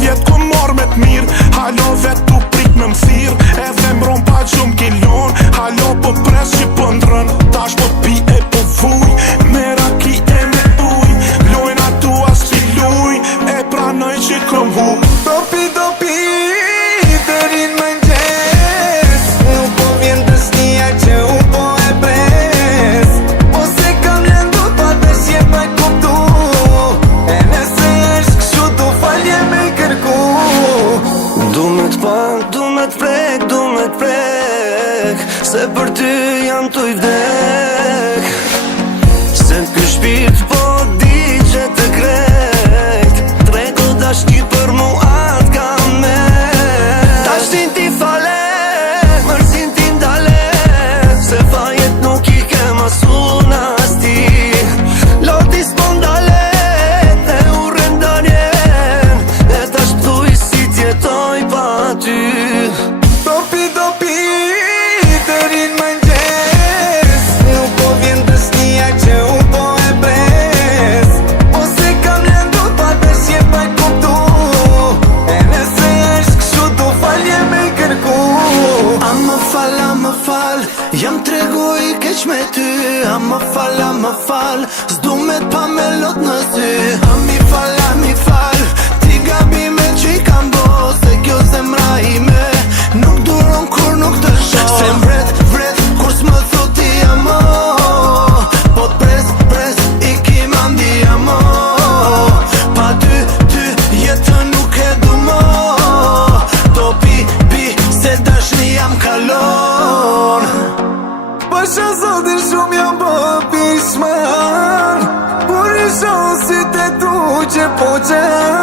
vjet ku marr me t'mirë. Halo vet tu prit me m'thirr, edhe mbron pa gjumë kilon. Halo po pres që po ndrën, tash po t'pi e po fuj. Me raki e me uj, lojna tua s'pi luj, e pranoj që kom hu. Dopi, dërin mëngjes, nuk po vjen dësnia që u po e pres. Ose kam lëndu pa dëshje pa kuptu, e nëse është kështu du falje me i kërku. Du me t'pan, du me t'prek, du me t'prek, se për ty jam t'u i vdek. Se ky shpirt po di që të krejt, trego dashni për mu atë kam me. Dashnin ti fale, mërzin ti ndale, se fajet nuk i ke masun as ti. Loti s'pondale, e u rëndanjen, e tash pëthuj si t'jetoj pa ty. Dopi, dërin mëngjes, nuk po vjen dësnia që u po e pres. Ose kam lëndu pa dëshje pa kuptu, e nëse është kështu du falje me i kërku. A më fal, jam tregu i keq me ty. A më fal, s'du me t'pa me lot në sy. A mi fal, ti gabime që i kam bo, se kjo zemra ime nuk duron kur nuk të shoh. Se vret, kur s'më thot i amo, po t'pres, i kim andi amo. Pa ty jetën nuk e du mo, do pi, se dashni jam kalon. Pasha zotin shumë jam po pishman, por i shoh si te tu që po qen.